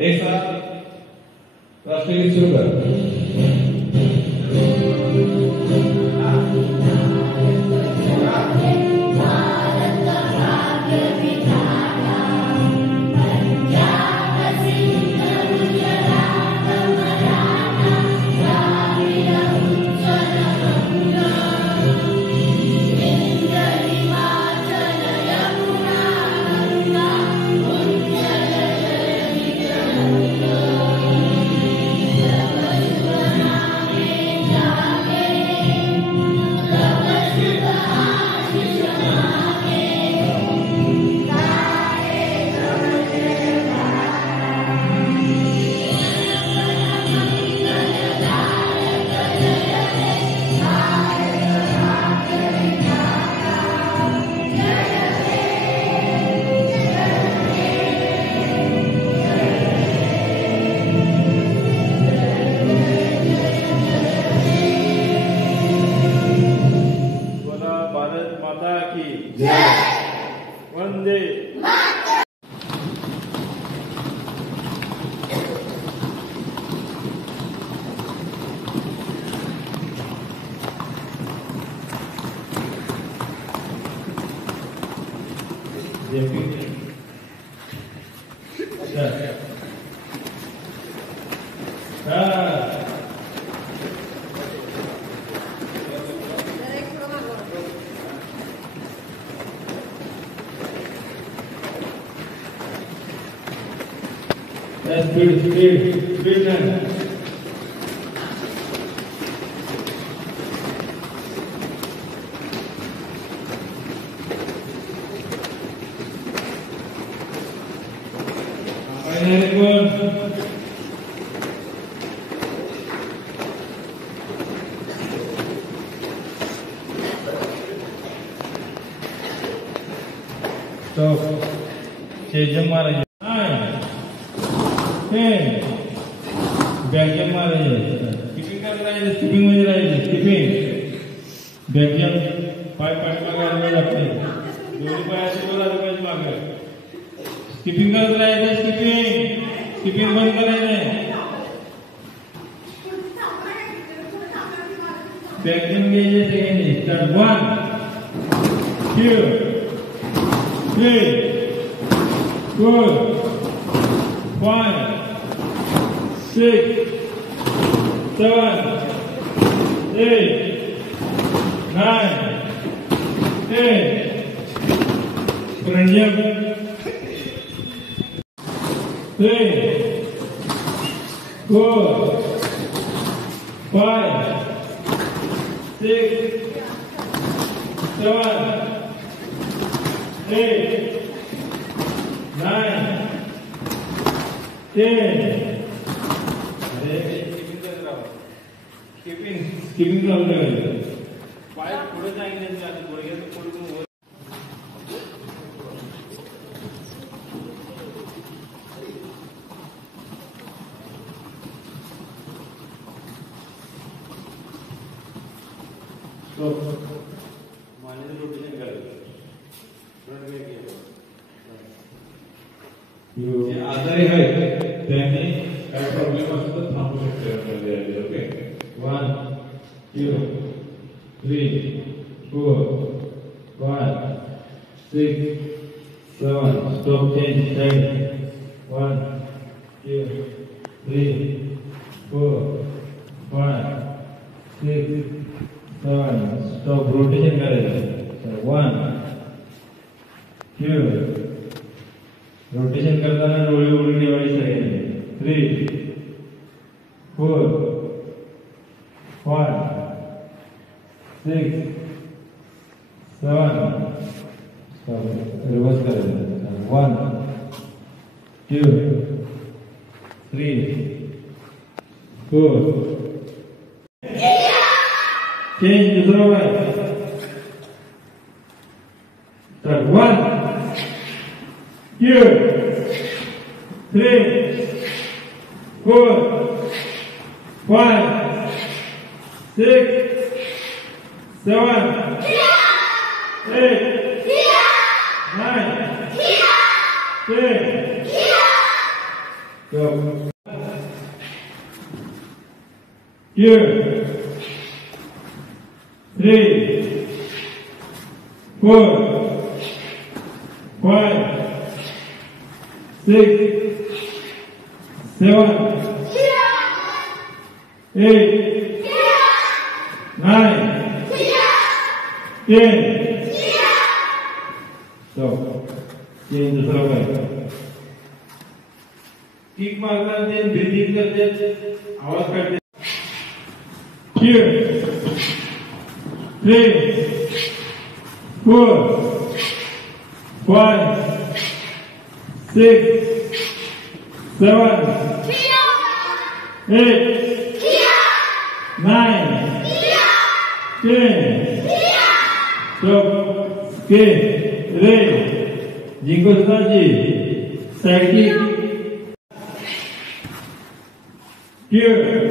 एक साथ राष्ट्रगीत शुरू कर। वंदे Speed man. Very good. So, change मारेंगे। बॅकजम्प मारायचे, स्किपिंग करत राहायचं, स्किपिंग मध्ये राहायचं, स्किपिंग बॅकजम्प पाय पाठीमागे आणले लागते, दोन्ही पायाचे वर आले पाहिजे मागे, स्किपिंग करत राहायचं, स्किपिंग स्किपिंग बंद करायचं, बॅकजम्प घ्यायचे second start 1 2 3 4 5 6 7 8 9 10 front jump 3 4 5 6 7 8 9 10 skipping लावलं पाय पुढे जायचं आता गुडघ्याचं पुढे मानेचं रोटेशन करायचं फ्रंट बॅक घ्यायचं आजारी आहेत त्यांनी काय प्रॉब्लेम असतो तर थांबू शकते okay 1 2 3 4 5 6 7 stop change side 1 2 3 4 5 6 7 stop rotation करायचं 1 2 रोटेशन करताना डोळे उघडून ठेवायचे सगळ्यांनी 3 4 5 6 7 रिवर्स करायचं 1 2 3 4 चेंज दुसरा वर 1 2 3 4 5 6 7 8 9 10 Go. Here. 3, 4, 5, 6, 7, 8, 9, 10. So, change the survey. Kick मारना दे, breathing करते, आवाज करते. Here, 3, 4, 5, 6, 7, 8, 9, 10. Stop. Okay. Ready. Jingle Saji. Psychic. Here.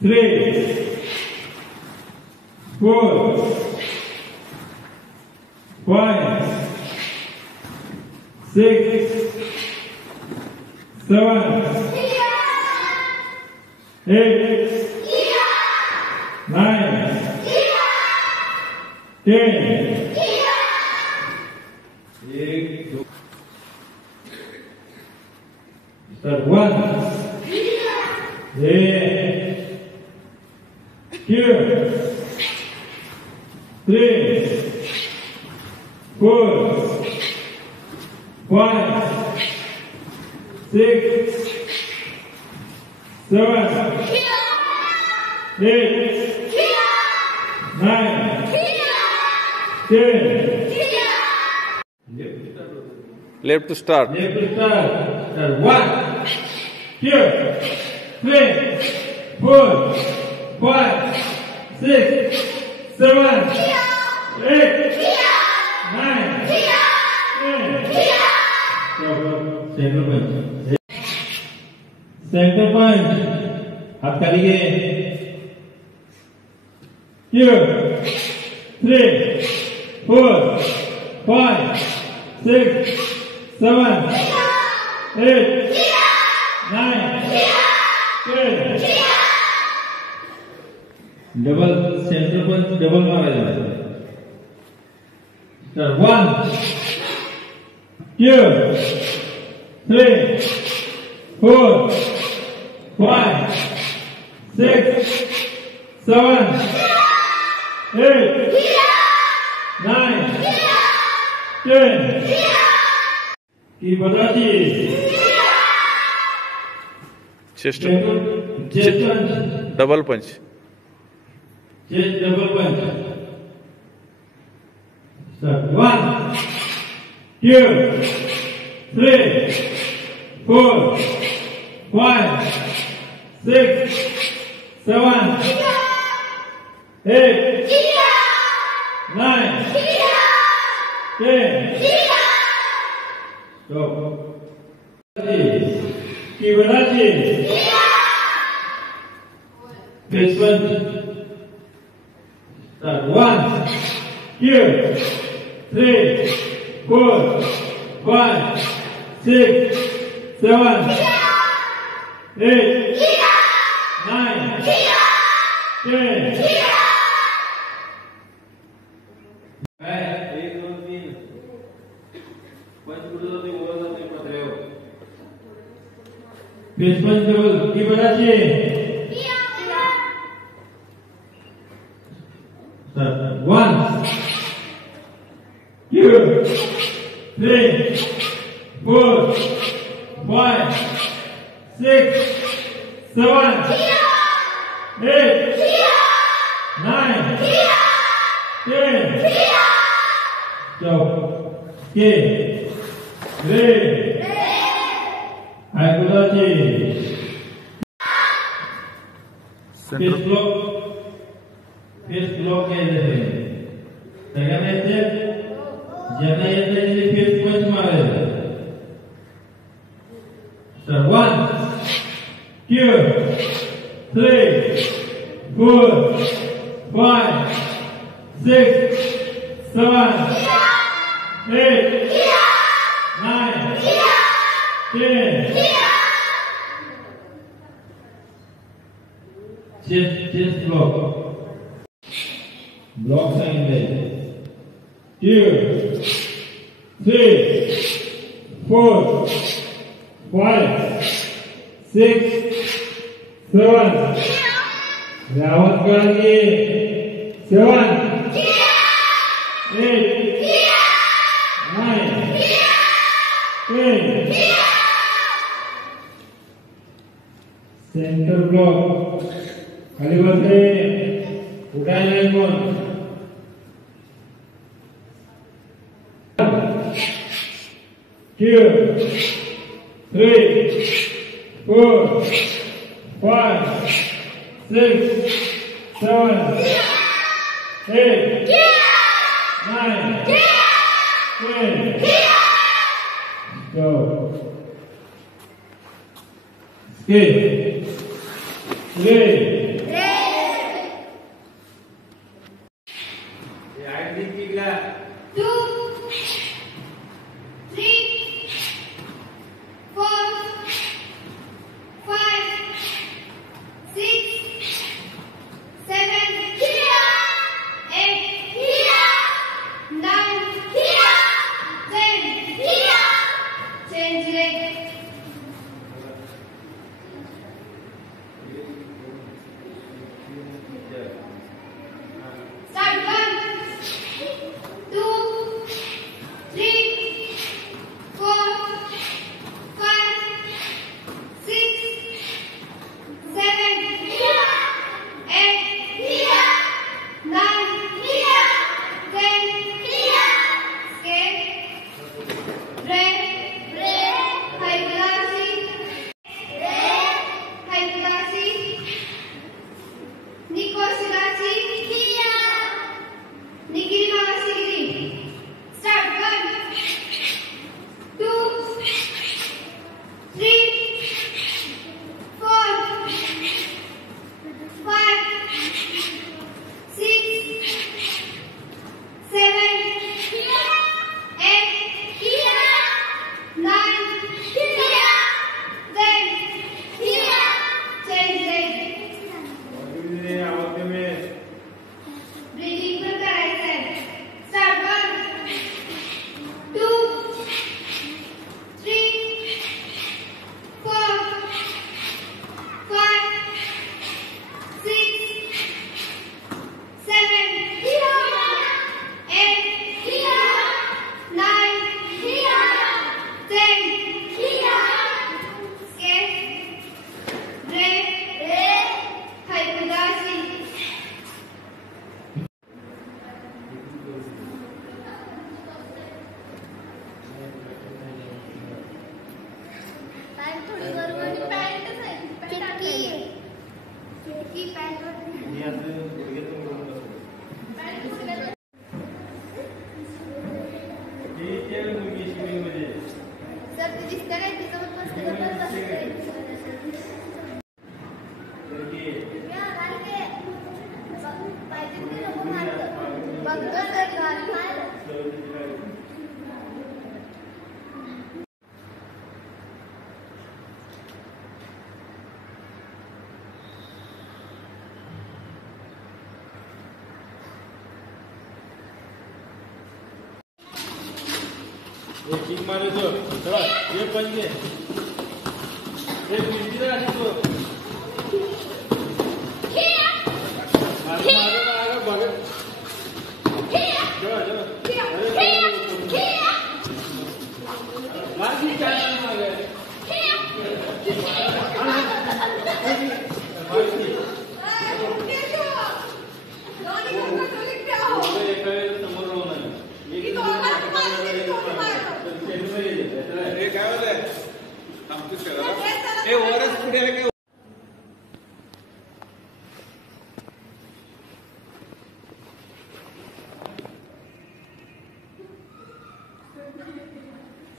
3, 4, 5, 6, 7, 8, 9, 10. Start 1. Here. 3, 4, 5, 6, 7, 8, 9, 10. Left to start. Left to start. Start 1. Here. 3, 4, 5, 6, 7, 8, 9, 10. Center punch. Center punch. हाथ खाली गए. Here. 3, 4, 5, 6, 7, 8, 9, 10. Double center punch, double मारायचा. Start 1. Here. 3, 4, 5, 6, 7, 8, 9, 10. की बताची. Chest punch. double punch. Chest double punch. Start 1. Here. 3, 4, 5, 6, 7, 8, 9, 10. Stop. की बनाची. Face punch. Start 1. Here. 3, 4, 5, 6, 7, 8, 9, 10. Face punch double. की बनाची. Start 1. Here. 3, 4, 5, 6, 7, 8, 9, 10. Stop. Okay. Ready. Hai kudaci. Face block. Face block है जैसे. तैयार है जब ज्यादा ये जैसे face punch मारे. Start 1. Here. 3, 4, 5, 6, 7, 8, 9, 10. Chest block. Block sign 2, 3, 4, 5, 6, 7. Rawat करेंगे 7, 8, 9, 10. सेंटर ब्लॉक खाली बसले उठायला नाही कोण 2, 3, 4, 5, 6, 7, 8, 9, 10. Go. Skip. Play. ये किक मारे तो चलो ये पंजे ये पिंजरा आजो मारो आगे भागे चलो लागी क्या मारे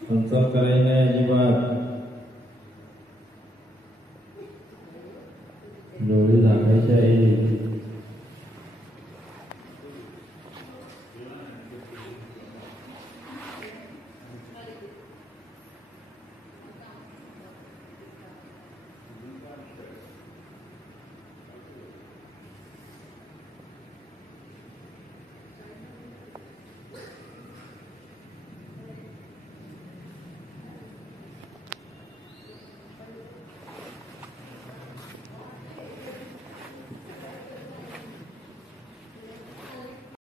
संसार करायला अजिबात